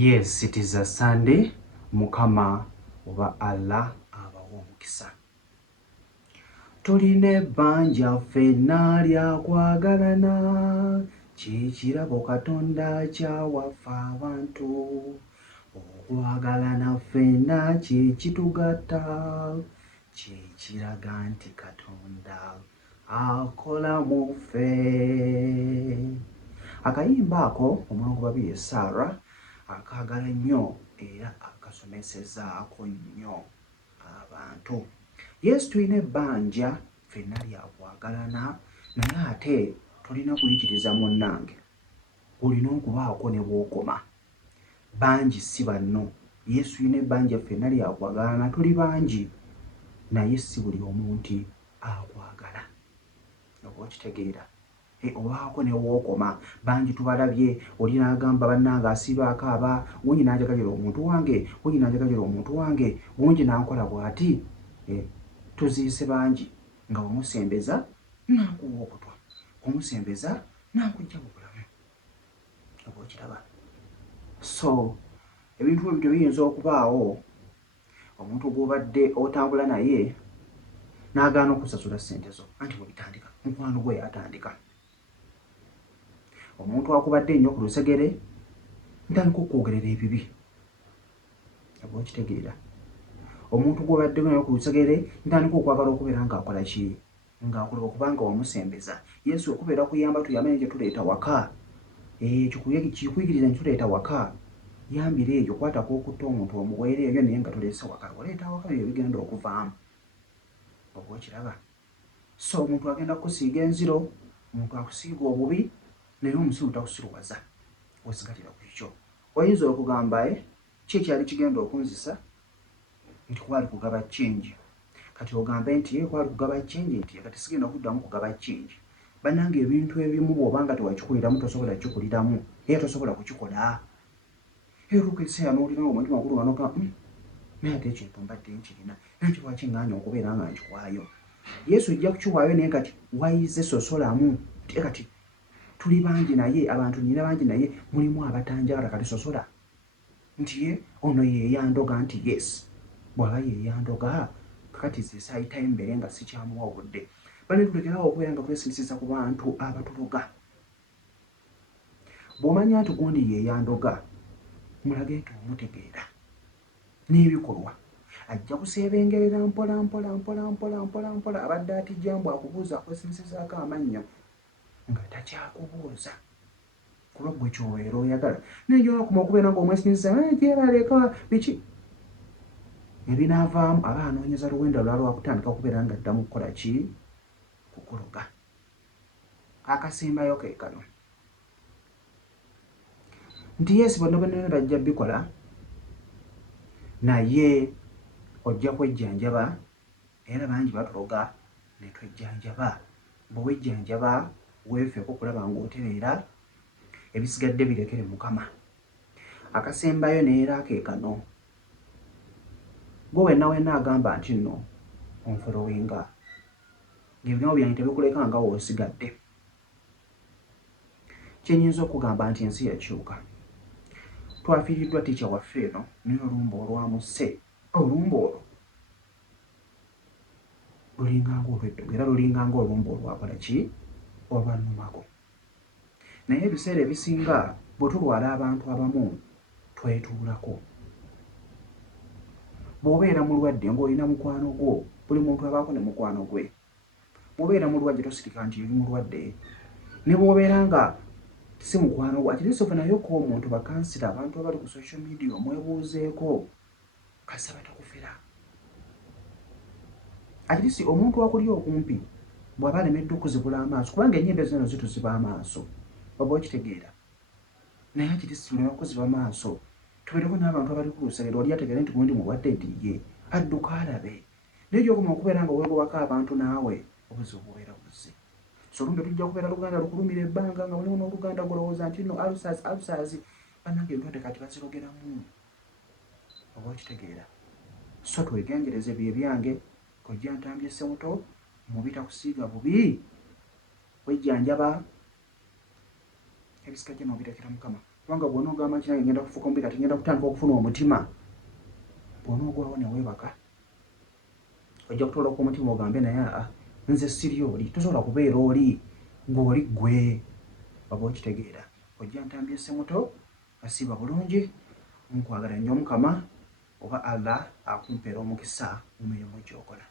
Yes, it is a Sunday. Mukama oba Allah abawa omukisa. Tulina ebbanja ffenna lya kwagalana, kikirabo Katonda kyawaffe abantu. Okwagalana ffenna kye kitugatta, kye kiraga nti Katonda akola mu ffe. Akayimba ako omwangu babiri Sarah akaagala nnyo era akasomesezaako nnyo abantu. Yesu tulina ebbanja ffenna lya kwagalana, naye ate tulina kuyitiriza munnange, olina okubaako ne bw'okoma. Bangi si banno. Yesu tulina ebbanja ffenna lya kwagalana, tuli bangi naye si buli omuntu akwagala. Oba okitegeera? Obaako ne wookoma. Bangi tubalabye, oli n'agamba bannange asiiba akaaba, wungi n'anjagalira omuntu wange, wungi n'anjagalira omuntu wange, wungi n'ankola bw'ati. Tuziise bangi nga wamusembeza n'akuwa okutwa, wamusembeza n'akuggya mu bulamu. Oba okiraba? So ebintu bwe bityo biyinza okubaawo, omuntu gw'obadde otambula naye n'agaana okusasula ssente zo, anti bwe bitandika mukwano gwe yatandika. Omuntu akubadde ennyo ku lusegere ntandika okwogerera ebibi. Oba okitegeera? Omuntu gw'obadde nnyo ku lusegere ntandika okwagala okubeera ng'akola ki? Ng'akola okubanga wamusembeza. Yesu okubeera kuyamba tuyambe gye tuleeta waka. Kikuyigiriza ne tuleeta waka. Yambira eyo, kwatako okutta omuntu omuweere eyo naye nga tuleese waka. Oleeta waka ebyo bigenda okuvaamu. Oba okiraba? So omuntu agenda kukusiiga enziro, omuntu akusiiga obubi, naye omusiru takusiruwaza, osigalira ku kikyo. Oyinza okugamba ki ekyali kigenda okunzisa? Nti kwali kugaba change. Kati ogambe nti kwali kugaba change, nti kati sigenda kuddamu kugaba change. Bannange ebintu ebimu bw'obanga tewakikuliramu tosobola kikuliramu, era tosobola kukikola. Eruuka ekiseera n'olina omutima oguluma n'ogamba naye ate ekintu mbadde nkirina, nanki lwaki ŋŋaanya okubeera nga nkiwaayo? Yesu ojja kukiwaayo naye kati wayize sosolamu. Kati tuli bangi naye abantu nnyina bangi naye mulimu abatanjagala, kati sosola. Nti ono yeeyandoga nti yes. Bw'aba yeeyandoga kakati zisaayitayo mbere nga sikyamuwa obudde. Bane tulekerawo okubeera nga twesirisiza ku bantu abatuloga. Bw'omanya nti gundi yeeyandoga, mulage nti omutegeera n'ebikolwa. Ajja kuseebengerera mpola mpola mpola mpola mpola mpola, abadde atijjambu akubuuza akwesirisizaako amannyo nga takyakubuuza kuba gwe ky'obeera oyagala. Naye gy'onakoma okubeera ng'omwesinzisa gyebaleka biki, ebinaavaamu aba anoonyeza luwenda lulala lwakutandika okubeera nga addamu kukola ki? Kukuloga. Akasembayo ke kano nti Yesu bonna bonna bajja bikola, naye ojja kwejjanjaba, era bangi batuloga ne twejjanjaba. Bwe wejjanjaba weefeeko okulaba ng'otereera, ebisigadde birekere Mukama. Akasembayo neera ke kano, gwe wenna agamba nti nno onfolowinga, ng'ebigambo byange tebikuleka nga w'osigadde. Kyenyinza okugamba nti ensi yakyuka. Twafiiriddwa ticca waffe eno naye olumba olwamusse, olumba olwo lulinganga olw'eddogo era lulinganga olumba olwakola ki? Olwannumako. Naye ebiseera ebisinga bwe tulwala abantu abamu twetuulako. Bw'obeera mulwadde ng'olina mukwano gwo, buli muntu abaako ne mukwano gwe. Bw'obeera mulwadde tosirika nti oli mulwadde. Ne bw'obeera nga si mukwano gwo, akiriso funayoko omuntu bakansira, abantu abali ku social media omwebuuzeeko, kasaba takufera. Akirisi omuntu akuli okumpi bw'aba alemedde okuzibula amaaso, kubanga ennyimba zino zituziba amaaso. Oba okitegeera? Naye akirisi tuleme kuziba maaso. Tubeereko n'abantu abali ku lusegere, oli ategeere nti gundi mulwadde ddiye, adduka alabe. Naye gy'okoma okubeera nga weegobako abantu naawe, obuzibu bubeera buzze. So olumbe tujja kubeera Luganda lukulumira ebbanga nga mulimu n'Oluganda golowooza nti nno alusaazi, bannange endwadde kati bazirogeramu. Oba okitegeera? So twegenjereze bye byange, kojja ntambye ssemuto, mubi takusiiga bubi, wejjanjaba, ebisigadde n'obirekera Mukama. kubanga bw'onoogamba nti nange ngenda kufuuka mubi kati ngenda kutandika okufuna omutima, bw'onoogwawo ne weebaka ojja kutoola ku omutima ogambe naye nze siri oli, tosobola kubeera oli, ng'oli ggwe. Oba okitegeera. Ojja ntambye Ssemuto, asiiba bulungi, nkwagala nnyo Mukama, oba Allah akumpeera omukisa mu mirimu gy'okola.